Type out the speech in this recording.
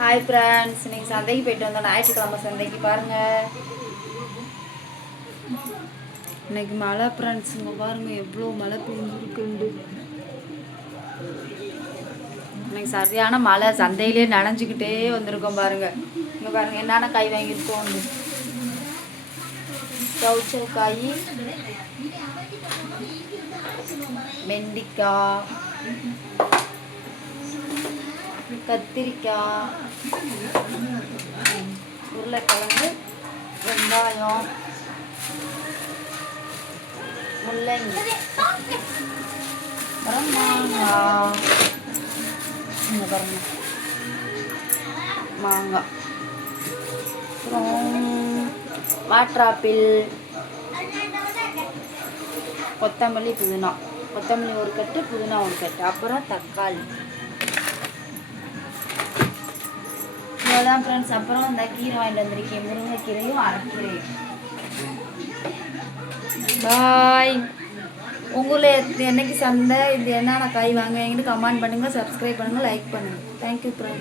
Hi friends, இன்னைக்கு சந்தைக்கு போயிட்டு வந்தோம். ஞாயிற்றுக்கிழமை சந்தைக்கு பாருங்கள். இன்னைக்கு மழை ஃப்ரெண்ட்ஸுங்க, பாருங்கள் எவ்வளோ மழை பெஞ்சிருக்குண்டு. இன்னைக்கு சரியான மழை, சந்தையிலே நனைஞ்சிக்கிட்டே வந்திருக்கோம் பாருங்கள். இங்கே பாருங்கள் என்னென்ன காய் வாங்கியிருக்கோம். சவுச்சவு காய், வெண்டிக்காய், கத்திரிக்காய், உருளைக்கிழங்கு, வெங்காயம், முள்ளங்கி, அப்புறம் மாங்காய். இங்கே பாருங்க மாங்காய், அப்புறம் வாட்டர் ஆப்பிள், கொத்தமல்லி, புதினா. கொத்தமல்லி ஒரு கட்டு, புதினா ஒரு கட்டு, அப்புறம் தக்காளி. இவ்வளோதான் ஃப்ரெண்ட்ஸ். அப்புறம் இந்த கீரை வாங்கிட்டு வந்திருக்கேன், முருங்கைக்கீரையும் அரைக்கீரையும். பாய். உங்களில் என்னைக்கு சந்தை, இது என்னென்ன காய் வாங்குவீங்கன்னு கமெண்ட் பண்ணுங்கள், சப்ஸ்கிரைப் பண்ணுங்கள், லைக் பண்ணுங்கள். Thank you friends.